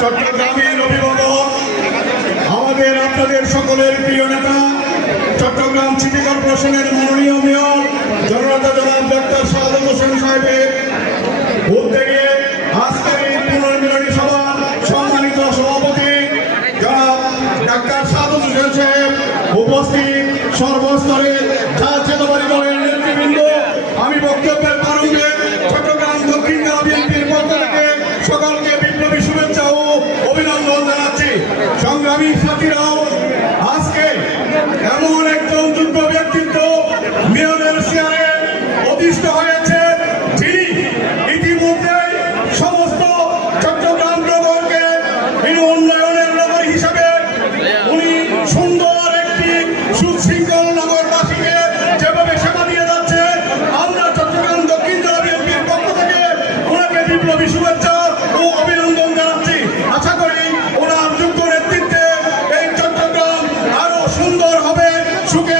চট্টগ্রামের অভিভাবক, আমাদের আপনাদের সকলের প্রিয় নেতা, চট্টগ্রাম সিটি কর্পোরেশনের মাননীয় মেয়র জননেতা জনাব ডক্টর শাহাদাত হোসেন সাহেবের উদ্যোগে আজকের এই পুনর্মিলনী সভার সম্মানিত সভাপতি জনাব ডাক্তার শাহাদাত হোসেন সাহেব, উপস্থিত সর্বস্তরের জাতীয়তাবাদী দলের নেতৃবৃন্দ, আমি বক্তব্যের প্রারম্ভে চট্টগ্রাম দক্ষিণ জেলা বিএনপির পক্ষ থেকে সকলকে বিপ্লবী শুভেচ্ছা ও অভিনন্দন জানাচ্ছি। সংগ্রামী সাথীরাও, আজকে এমন একজন যোগ্য ব্যক্তিত্ব মেয়রের চেয়ারে অধিষ্ঠ হয়েছে, যিনি ইতিমধ্যে সমস্ত চট্টগ্রাম নগরকে উন্নয়নের নগর হিসাবে উনি সুন্দর একটি সুশৃঙ্খল নগরবাসীকে যেভাবে সেবা দিয়ে যাচ্ছে, আমরা চট্টগ্রাম দক্ষিণ জেলা বিএনপির পক্ষ থেকে ওনাকে বিপ্লবী শুভেচ্ছা ও অভিনন্দন জানাচ্ছি। আশা করি ওনার যোগ্য নেতৃত্বে এই চট্টগ্রাম আরো সুন্দর হবে, সুখে